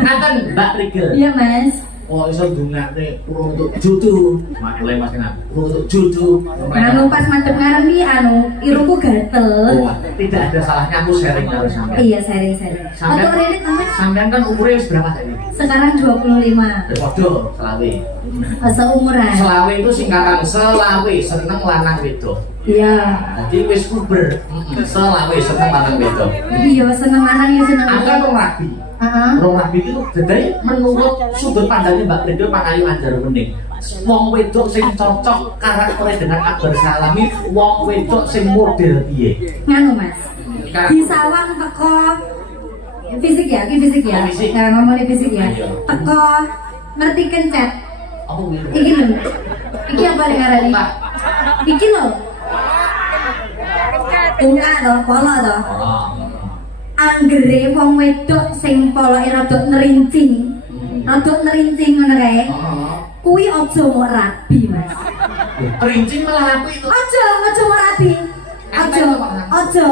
Ngaten Mbak Rigel. Iya Mas. Oh iso dungakne untuk judu. Makile Mas Kenal. Untuk judu. Anu pas madhep ngarep iki irungku gatel. Oh, tidak ada salahnya aku sharing harus sampean. Iya, sharing. Foto Ririt Mas. Sampean kan umurnya wis berapa tadi? Sekarang 25. Waduh, selawe. Seumuran. Selawe itu singkatan selawe, seneng lanang wedok. Iya. Jadi wis puber. Selawe seneng lanang wedok. Iya, seneng lanang ya seneng. Aku kan rong rabi. Rong rabi itu jadi menurut sudut pandangnya Mbak Rido Pangayu Anjar Wening. Wong wedok sing cocok karakternya dengan Akbar Salami, wong wedok sing model piye? Nganu Mas. Disawang teko fisik ya, fisik ya. Nah, ngomongin fisik ya. Teko ngerti kencet. Apa gitu? Iki lho. Iki apa ning ngarani? Iki lho. Tungkak to, polo to. Anggere wong wedok sing poloke rada nerincing. Rada nerincing ngono kae. Kuwi aja mok rabi, Mas. Kerincing malah aku itu. Aja mok rabi. Aja.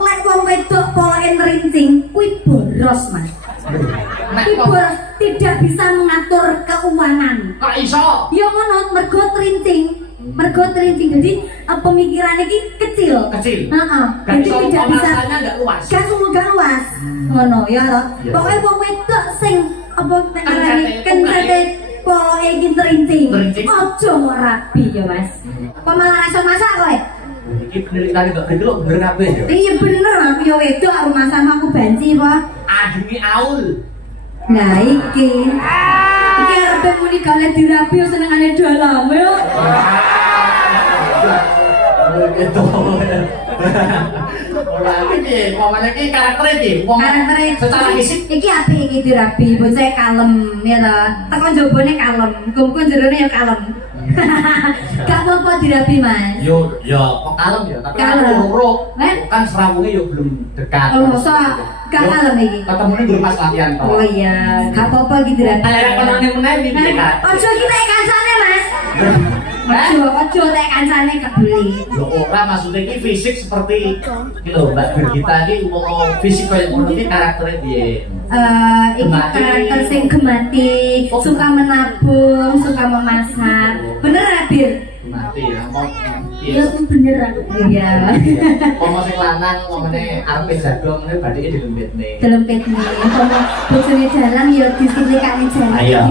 Lek wong wedok poloke nerincing, kuwi boros, Mas. Kuwi boros, tidak bisa mengatur keuangan. Kok iso? Ya ngono, mergo trincing. Jadi pemikirannya ki kecil. Heeh. Jadi tidak bisa. Enggak luas. Gak luas. Ngono ya toh. Pokoke wong wedok sing apa arane kencete poloke iki trincing. Aja mok rabi ya, Mas. Apa malah iso masak kowe? Iki penelitian Mbak Rido bener kabeh ya. Iya bener, aku ya wedok aku masak aku banci apa? Adungi Aul. Nah iki arepe muni gale dirabi senengane dalam yo. Gitu. Ora iki pamane iki karakter iki, wong secara fisik iki apik iki dirabi, bocah kalem ya ta. Teko njobone kalem, muga-muga jerone ya kalem. Gak apa-apa dirabi, Mas. Yo kok kalem ya, tapi loro kan serawunge yo belum dekat. Oh, masa gak kalem iki. Ketemune belum pas latihan to. Oh iya, gak apa-apa iki dirabi. Kayak penane meneh iki dekat. Ojo iki tek kancane, Mas. Ojo tek kancane kebeli. Lho ora maksudnya iki fisik seperti iki lho Mbak Birgita iki wong fisik koyo ngono iki karaktere piye? Iki karakter sing gemati, suka menabung, suka memasak. Bener ya, Bir? Gemati ya, mau iya bener aku. Iya. Pomo sing lanang ngomene arepe jago ngene badike dilempitne. Dilempitne. Pomo bojone dalang ya disilikane jalan. Ayo.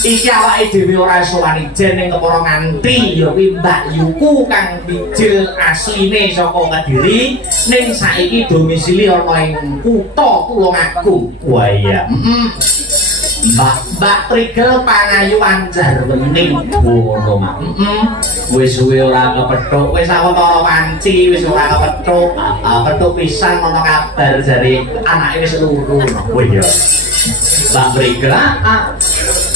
Iki awake dhewe ora iso wani jen ning kepara nganti ya kuwi Mbak Yuku kang bijil asline saka Kediri ning saiki domisili ana ing kutha Tulungagung. Wah iya. Mbak Rigel Pangayu Anjar Wening ngono mak. Wis suwe ora kepethuk, wis awetara wanci wis ora kepethuk. Kepethuk pisan ana kabar jare anake wis luru. Oh iya. Mbak Rigel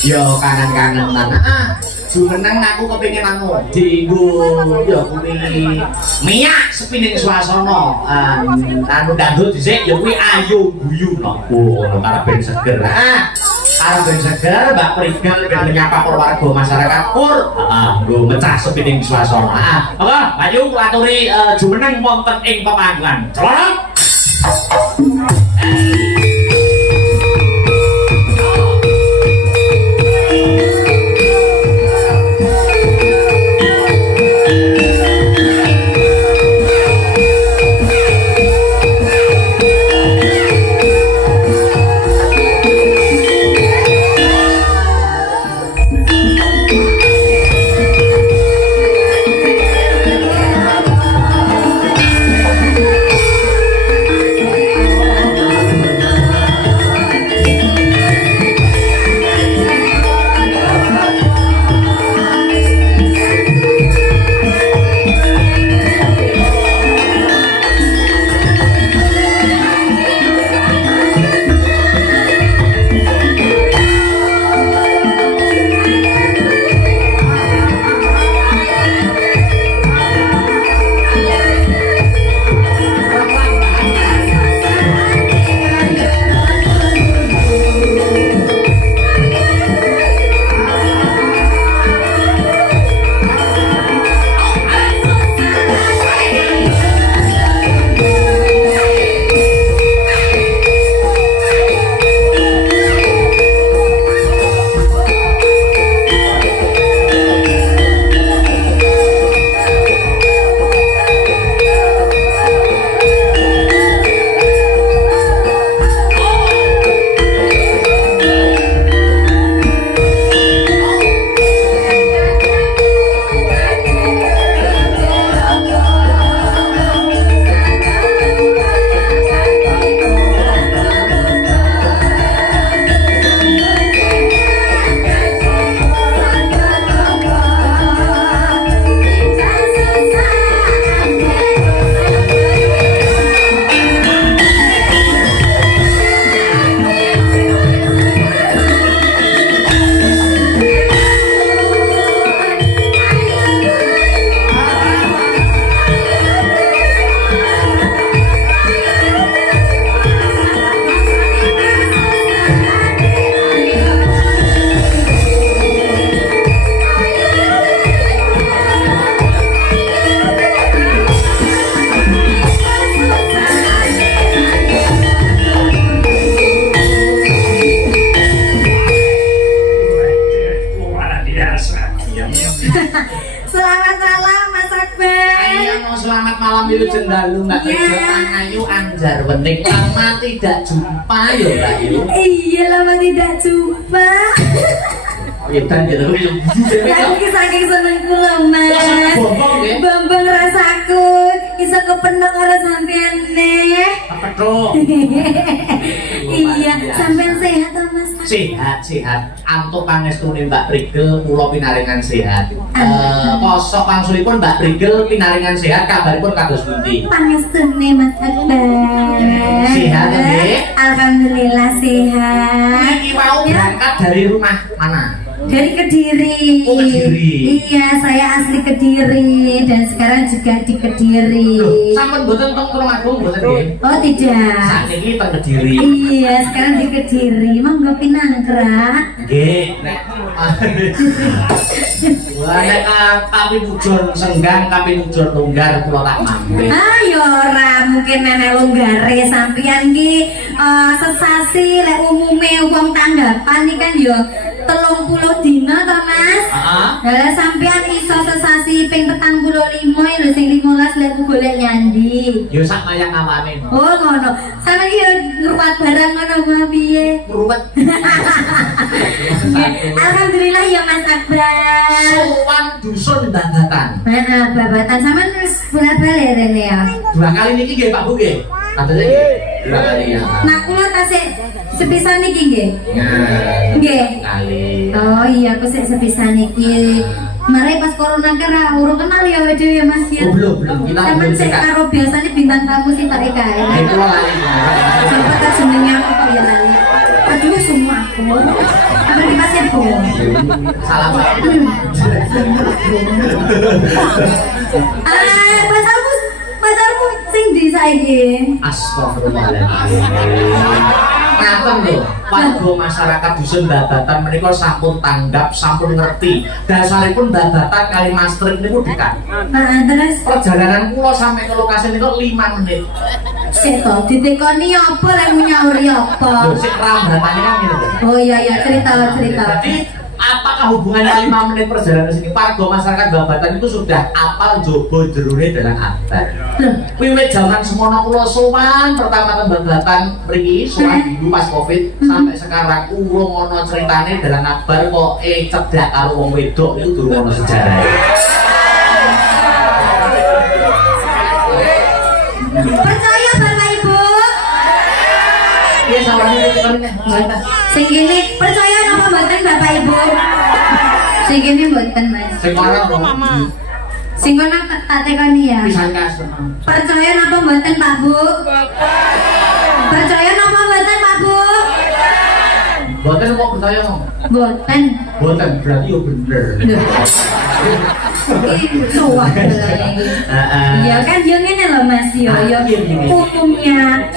ya kangen-kangenan. Jumeneng aku kepengin anu dienggo ya kuwi minyak sepining swasana anu dangdut dhisik ya kuwi ayu guyu no. Oh karo ben seger. Karo ben seger Mbak Rigel ben menyapa warga masyarakat Pur. Nggo mecah sepining swasana. Apa Ayu aturi jumeneng wonten ing pemanggilan. Celana. Wilujeng dalu Mbak Rika Kang Ayu Anjar Wening lama tidak jumpa ya Mbak Ayu. Iya lama tidak jumpa. Edan gitu film Saking saking seneng kula Mas. Bambang rasaku iso kepentok karo sampean neh. apa tuh? Iya, sampean sehat ta Mas? Sehat. Antuk pangestune Mbak Rigel kula pinaringan sehat. Poso pangsulipun Mbak Rigel pinaringan sehat, kabaripun kados pundi? Pangestune Mas Akbar. Sehat nggih? Alhamdulillah sehat. Iki mau berangkat dari rumah mana? Dari Kediri. Oh, Kediri. Iya, saya asli Kediri dan sekarang juga di Kediri. Loh, sampun mboten teng Tulungagung mboten nggih? Oh, tidak. Sakniki teng Kediri. Iya, sekarang di Kediri. Monggo pinangkrak. Nggih, nek wah nek tapi mujon senggang tapi mujon longgar kula tak mampir. Ayo ora mungkin nenek longgare sampeyan ki sesasi lek umume wong tanggapan iki kan yo 30 dina to Mas. Heeh. Lah sampeyan iso sesasi ping 45 lho sing 15 lek golek nyandi. Yo sak mayang awane. Oh ngono. Sampe ki ngruwat barang ngono mah piye? Ruwet. Alhamdulillah ya Mas Akbar. Sowan dusun Babatan. Heeh, babatan sampean wis bolak-balik rene ya. 2 kali niki nggih Pak Bu nggih. Katanya nggih. 2 kali ya. Nah, kula tasik sepisan niki nggih. Nah, Nggih. kali. Oh iya, aku sik sepisan niki. Mare pas corona kira urung kenal ya wedo ya Mas ya. Oh, belum. Kita Sampeyan belum sik dekat. karo biasane bintang tamu sih tak kae. Itu lali. Sampai tak jenenge aku kok ya lali. Aduh semua aku. Apa di pasir Bu? Salam Pak. Pacarmu sing di saiki. Astagfirullahaladzim. Ngaten lho, warga masyarakat dusun Babatan menika sampun tanggap, sampun ngerti. Dasaripun Babatan kali Mastrik niku dekat. Nah, terus Perjalanan kula sampai ke lokasi niku 5 menit. sik to ditekoni apa lek nyauri apa? Lho, sik rambatane kan ngene lho. Oh iya cerita. Jadi apakah hubungannya 5 menit perjalanan ke sini? Warga masyarakat Babatan itu sudah apal jobo jerune dalam abad. Loh, Wiwit zaman semono kula sowan pertama ke Babatan mriki sowan dulu pas Covid sampai sekarang urung ono ceritane dalam kabar kok cedak karo wong wedok itu durung ono sejarah. percaya Bapak Ibu? Iya sawane Sing kene percaya napa mboten Bapak Ibu? Sing kene mboten Mas. sing ora Sing kono tak tekoni ya. pisan kas. Percaya napa mboten Pak Bu? Percaya napa mboten Pak Bu? Boten kok percaya no? Mboten. Boten berarti yo bener. Soak. Ya kan yo ngene lho Mas yo umumnya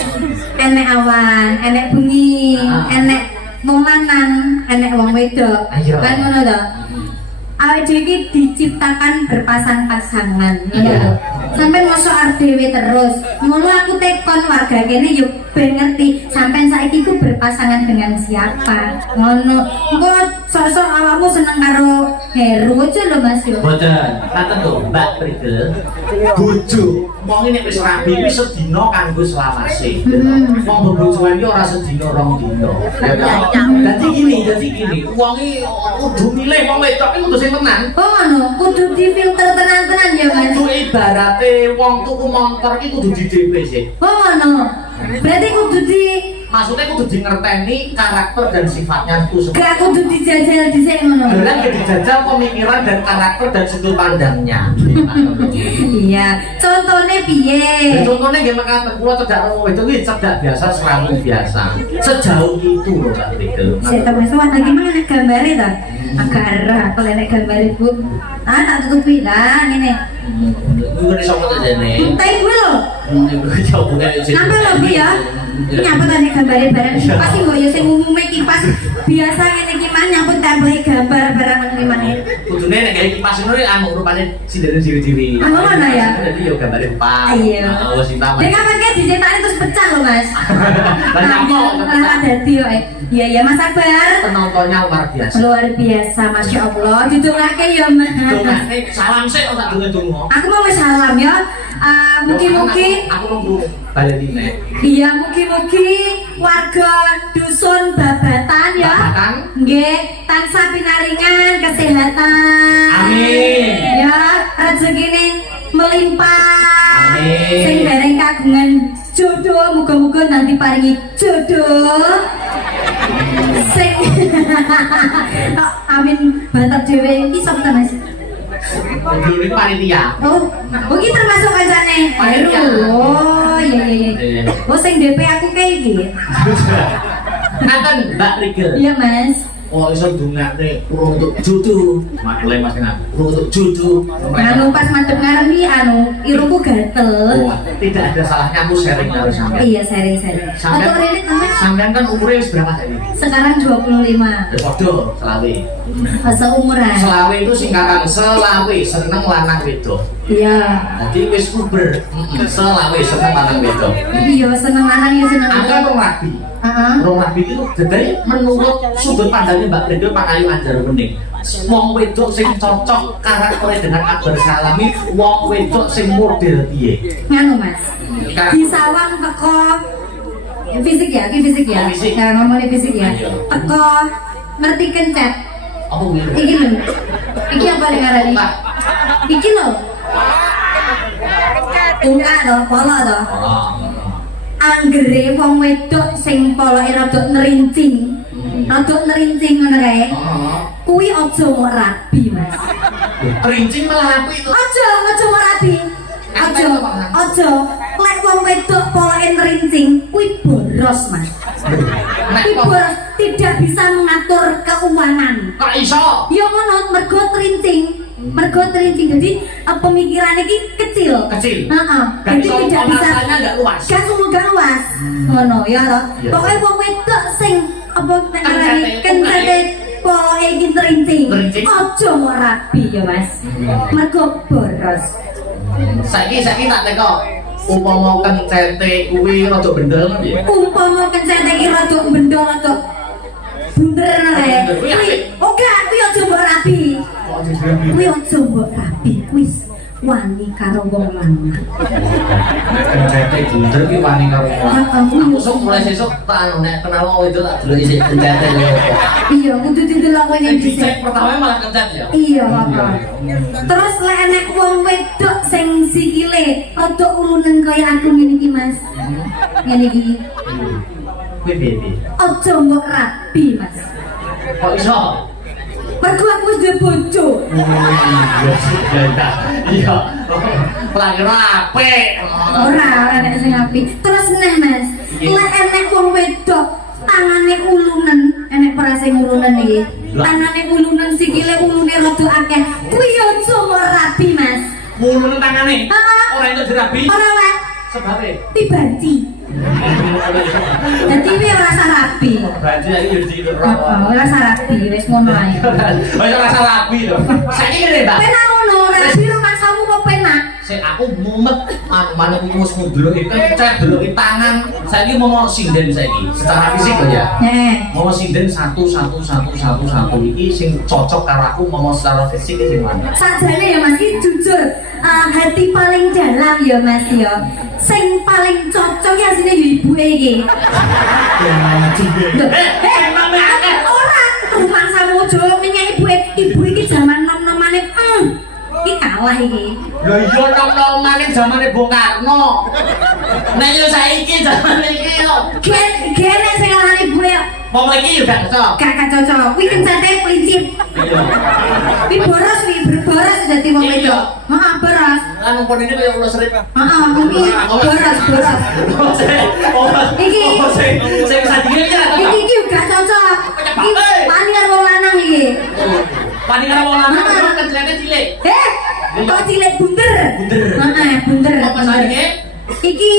enek awan, enek bengi, enek wong lanang, enek wong wedok. Kan ngono to. Awake dhewe iki diciptakan berpasang-pasangan ngono lho. Sampai mosok arep dhewe terus. Ngono aku tekon warga kene yo ben ngerti sampean saiki ku berpasangan dengan siapa. Ngono. Engko sosok awakmu seneng karo Heru aja lho Mas yo. Boten, katen to Mbak Rigel. Bojo, wong ini wis rabi wis sedina kanggo selawase. Wong bebojoan iki ora sedina rong dina. Dadi gini, wong iki kudu milih wong wedok iki kudu sing tenan. Oh ngono, kudu difilter tenan-tenan ya Mas. Kudu ibarate wong tuku motor iki kudu di DP sih. Oh ngono. Berarti kudu di Maksudnya kudu di ngerteni karakter dan sifatnya itu semua. gak kudu dijajal dhisik ngono. Dalam dijajal pemikiran dan karakter dan sudut pandangnya. Iya, contohnya piye? Contohnya gimana kata gua cedak wong itu cedak biasa, serangan biasa. Sejauh itu loh Mbak Rigel. Saya tahu soal lagi mana nek gambare ta? Agara kalau nek gambare Bu. Ah tak tutupi lah ngene. Gue nih sama aja nih. Tai gue lho. Gue jauh bukan itu. Nambah lho Bu ya. Nyapa ta nek gambare barang kipas sih kok ya sing umume kipas biasa ngene iki mah nyaput tempel gambar barang ngene maneh. Kudune nek gawe kipas ngono anu rupane sindene ciri-ciri. Ah, ngono ya? Jadi yo gambare pas. Iya. Wes utama. Nek kapan ke dicetakne terus pecah loh Mas. Banyak kok. Dadi yo. Iya ya Mas Akbar. Penontonnya luar biasa. Luar biasa, Masya Allah. Didongake ya Mas. Salam sih tak dungo-dungo. Aku mau wis salam ya. Mugi-mugi aku nunggu balerine. iya mugi-mugi warga dusun Babatan ya. Babatan. Nggih, tansah pinaringan kesehatan. Amin. Ya, rezekine melimpah. Amin. Sing dereng kagungan jodoh muga-muga nanti paringi jodoh. Sing amin banter dhewe iki sapa Mas? Dulu ini panitia. Oh, mungkin termasuk kancane. Panitia. Oh, iya. Oh, sing DP aku kayak iki. Ngaten Mbak Rigel. Iya, Mas. Oh, iso dungane urung untuk jodoh. Makle Mas Kena. Urung untuk jodoh. Anu pas madhep ngarep iki iruku gatel. Oh, tidak ada salahnya aku sharing harus sampai. Iya, sharing. Sampean, Untuk Rilit, Mas. sampean kan umurnya wis berapa tadi? Sekarang 25. Podo, selawe. Seumuran. Selawe itu singkatan selawe, seneng lanang wedok. Iya. Jadi wis puber. Selawe seneng lanang wedok. Iya, seneng lanang ya seneng. Aku kan wong rabi. Heeh. Wong rabi itu dari menurut sudut pandangnya Mbak Rido Pangayu Anjar Bening. Wong wedok sing cocok karakternya dengan Akbar Salami, wong wedok sing model piye? Nganu, Mas. Disawang teko fisik ya, iki fisik ya. Oh, fisik. Ya, ngomongin fisik ya. Iya. Teko ngerti kencet. Apa gitu? Iki lho. Iki apa ning ngarani? Iki lho. Enggak lho, polo to. Anggere wong wedok sing poloke rada nerincing. Rada nerincing ngono kae. Kuwi aja mok rabi, Mas. Kerincing malah aku itu. Aja mok rabi. Aja. Lek wong wedok poloke nerincing, kuwi boros, Mas. Kuwi boros, tidak bisa mengatur keuangan. Kok iso? Ya ngono, mergo terincing. Jadi pemikirannya iki kecil. Heeh. Dan Jadi tidak bisa. enggak luas. Gak luas. Ngono ya toh. Iya. Pokoke wong wedok sing apa nek ngarani kencete poloke iki terincing. Aja mau rabi ya, Mas. Mergo boros. Saiki tak teko. Upama kencete kuwi rada bendel piye? Umpama kencete iki rada bendol rada bunder kae. Oke, kuwi aja mbok rabi. Kuwi aja mbok rabi. Wis wani karo wong lanang. Kencete bunder ki wani karo wong. Aku sok mulai sesuk tak anu nek kenal wong itu tak deloki sik kencete lho. Iya, kudu didelok kowe ning dhisik. Dicek pertama malah kencet ya. Iya, Bapak. Terus lek enek wong wedok sing sikile rada ulunen kaya aku ngene iki, Mas. Ngene iki. Kuwi piye? Aja mbok rabi, Mas. Kok iso? Mergo aku wis duwe bojo. Iya. Lagi rapi. Ora nek sing apik. Terus neh, Mas. Lek enek wong wedok tangane ulunen, enek para sing ulunen iki. Tangane ulunen, sikile ulune rada akeh. Kuwi aja mbok rabi, Mas. Mulune tangane. Heeh. Ora itu dirabi. Ora wae. Sebabe. Dibanci. Jadi kuwi rasa rabi. Banci iki yo di Ora rasa rabi, wis ngono ae. Oh, rasa rabi to. Saiki ngene, Mbak. Penak ngono, rabi rumahmu kok penak. Sik aku mumet manuk mus ndelok kencet deloki tangan. Saiki mau sinden saiki. Secara fisik lho ya. Heeh. Mau sinden satu iki sing cocok karo aku mau secara fisik sing mana? Sajane ya Mas, iki jujur hati paling dalam ya Mas ya. Sing paling cocok ya asline ya ibuke iki. Ora rumah samu ojo menyang ibuke. Ibu iki jaman nom-nomane iki kalah iki. Lho iya nom-nomane zamane Bung Karno. Nek yo saiki zaman iki yo. Gene sing ngarani ibuke. Wong iki yo gak cocok. Gak cocok. Kuwi kencete prinsip. Iya. Kuwi boros dadi wong wedok. Heeh, boros. Anu pon ini kaya kula serip. Heeh, iki boros. Iki sing sadine iki ra cocok. Iki gak cocok. Iki wani karo wong lanang iki. Wani karo wong lanang kencete cilik. Kok cilik bunder. Heeh, bunder. Apa sarine? Iki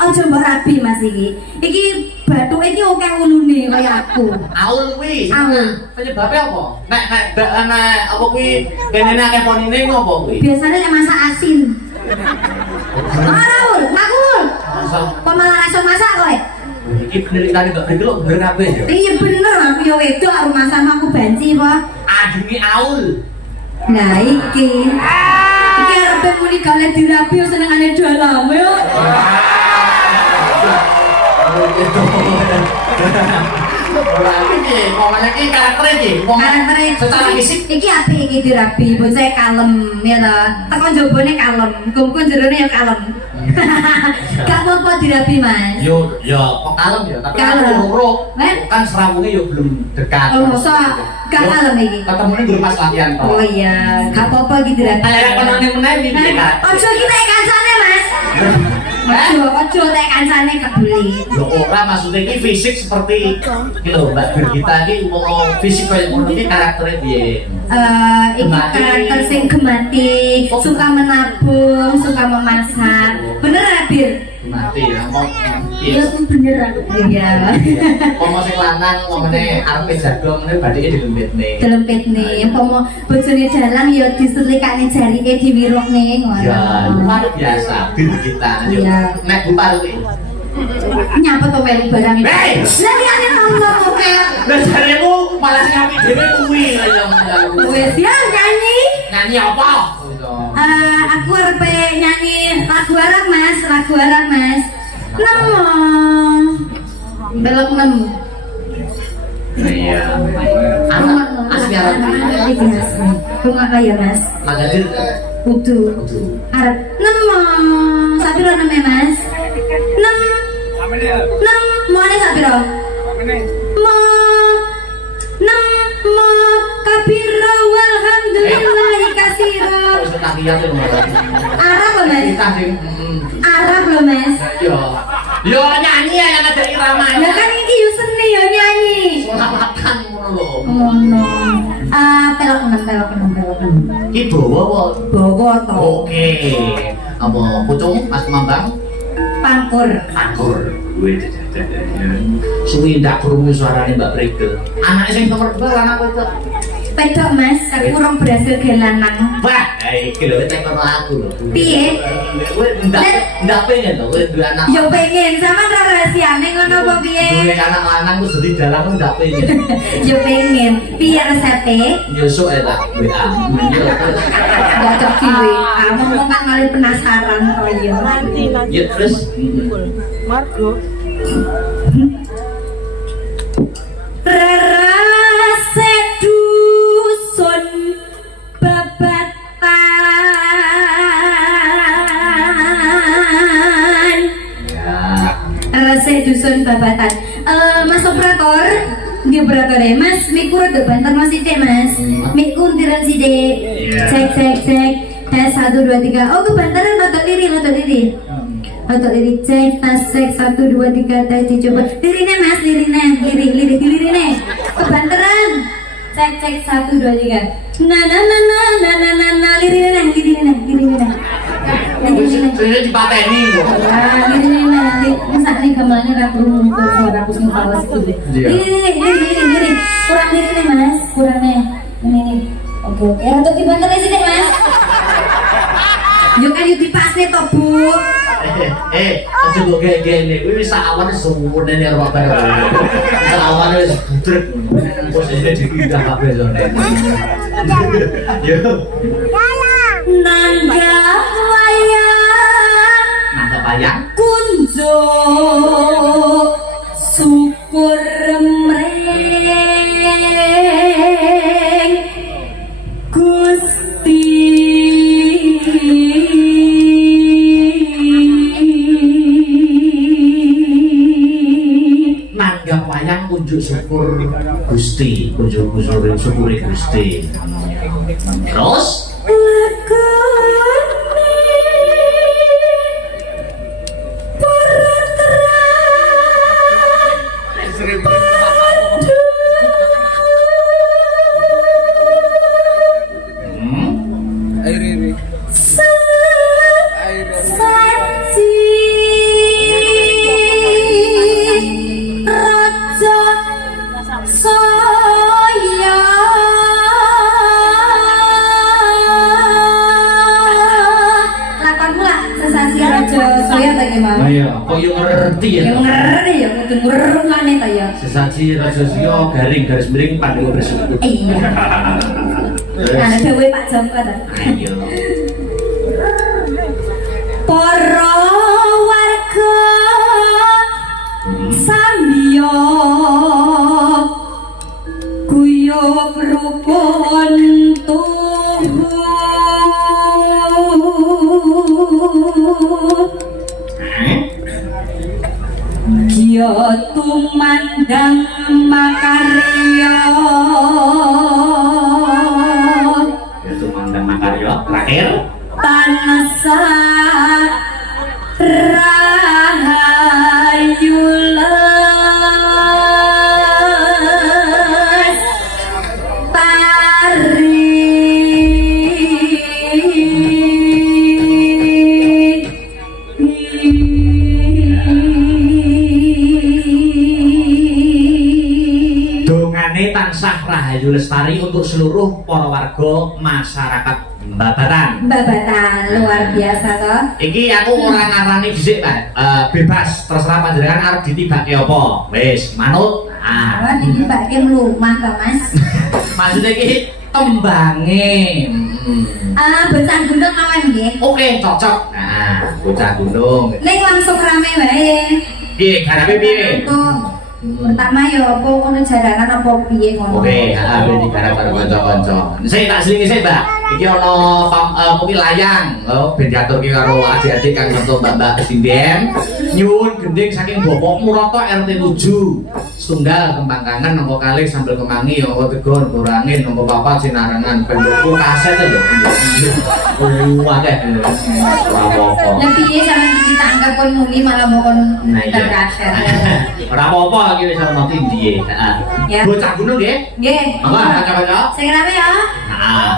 aja mbok rabi Mas iki. Iki bathuke iki akeh ulune kaya aku. Aul kuwi. Aul. Penyebabe apa? Nek apa kuwi kene akeh ponine ngopo kuwi? Biasanya nek masak asin. Ora ul, makul. Kok malah rasa iki penelitian Mbak Brigel kok bener kabeh ya. Iya bener aku ya wedok rumah sama aku banci apa? Adine Aul. Nah iki arepe muni gale dirapi senengane dalam yo. Ora iki pokoknya iki karakter iki. Karakter Secara fisik iki apik iki dirapi, bocah kalem ya ta. Teko njobone kalem, muga jerone ya kalem. Gak apa-apa dirapi Mas. yo kok kalem ya, tapi Kalem. loro kan serawungnya yo belum dekat. Oh, masa gak kalem iki. Ketemunya dulu pas latihan toh. Oh iya, gak apa-apa iki dirapi. Kayak penane meneh iki kan. Ojo kita kancane Mas. Ojo tek kancane kebeli. Lho ora maksudnya iki fisik seperti iki lho Mbak Birgita iki mau fisik koyo ngono iki karakternya piye? Iki karakter sing gemati, suka menabung, suka memasak. Bener ya, Bir? Mati ya mau Iya, beneran. Iya. Pomo sing lanang ngomongane arepe jago ngene badike dilempitne. Delempitne, pomo bojone dalang ya diselikane jarike diwirokne ngono. Ya, luar biasa diri kita. Iya. Nek buta iki. Nyapa to melu barang iki. Hei! Lah liyane ngomong kok kayak Lah jaremu malah sing apik dhewe kuwi kaya ngono. wis ya nyanyi. Nyanyi apa? Aku arep nyanyi lagu Arab Mas, lagu Arab Mas. Nemo. Belok nem. Iya. Anak asli Arab. Iki Mas. Bunga kaya Mas. Magadir. Kudu. Arab. Nemo. Sapiro neme Mas? Nem. Nem. Moane sapiro? Mo. Nem. Mo. Kabira walhamdulillahi kasira. Tahiyat itu. Arab loh Mas. Kita sing Arab loh Mas. yo nyanyi ya yang ada irama. Ya kan iki yo seni yo nyanyi. Selawatan ngono lho. Ngono. Pelok enam. Iki bawa apa? Bawa to. Oke. Apa pucung Mas Mambang? Pangkur. Akur. Suwi ndak krungu suarane Mbak Brigel. Anak sing nomor 2 anak wedok. Pedok Mas, aku kurang berhasil gelanang. Wah, iki lho tek karo aku lho. Piye? Kowe ndak pengen to kowe duwe anak. Yo pengen sama rahasiane ngono apa piye? Duwe anak lanang wis dadi dalang ndak pengen. Yo pengen. Piye resepe? Yo sok tak WA. Cocok ki WA. Ngomong kan kali penasaran koyo. Ya terus Margo. Rase dusun babatan. ya. Rase dusun babatan. Mas operator, di operator ya Mas, miku rada banter Mas sithik Mas. Miku untiran sithik. Cek. Tes 1 2 3. Oh, kebantaran otot liri. Otot liri cek tas cek 1 2 3 tes dicoba. Lirine Mas, lirine. Kebantaran. Cek 1 2 3. Na lirine. Saya dipateni kok. Ya, lirine. Masa nih gamelannya ra krungu untuk suara pusing palas itu. Lirine. Kurang lirine Mas, kurangnya. Ini. Oke. Untuk dibantaran sih Mas. Yo kan yo dipasne to, Bu. Aja kok gene kuwi wis awan suwune nek ora bareng. Awan wis budrek. Posisine dipindah kabeh sone. Yo. Nanggap wayang Nangkep ayam. kunjuk syukur mreng Gusti. Nanggap wayang kunjuk syukur Gusti, kunjuk syukuri Gusti. Terus Iya, kok yo ngerti ya. Yang ngerti ya, kudu ngerungane ta ya. Sesaji raja siya garing garis miring pandu bersekutu. Iya. Nah, dewe Pak Joko ta. Ayo. Para warga sambiya guyub rukun Kiyo tumandang makarya Itu mandang makarya terakhir. tansah rahayu Dongane tansah rahayu lestari untuk seluruh para warga masyarakat Babatan. babatan luar biasa toh. Iki aku ora ngarani dhisik, Pak. Bebas terserah panjenengan arep ditibake apa. Wis, manut. Awak ditibake mlumah to, Mas. Maksudnya iki tembange. Bocah gunung awan nggih. Oke, cocok. Nah, bocah gunung. Ning langsung rame wae. Piye garape piye? Pertama ya apa ono jarangan apa piye ngono. Oke, ben digarap karo kanca-kanca. Sik tak selingi sik, Mbak. Iki ono kopi layang, ben diaturke karo adik-adik kang nonton Mbak sinden. Nyuwun gending saking bapakmu Roto RT 7. Setunggal kembang kangen nongko kalih sambel kemangi nongko tegon kurangin nongko papat sinarengan pendukku kaset lho. Akeh. Ora apa-apa. Lah piye sampeyan kita anggap kon muni malah mau kon terkaset. Ora apa-apa iki wis ono tindih. Heeh. Ya. Bocah gunung nggih. Nggih. Apa kanca-kanca? Sing rame ya. Nah,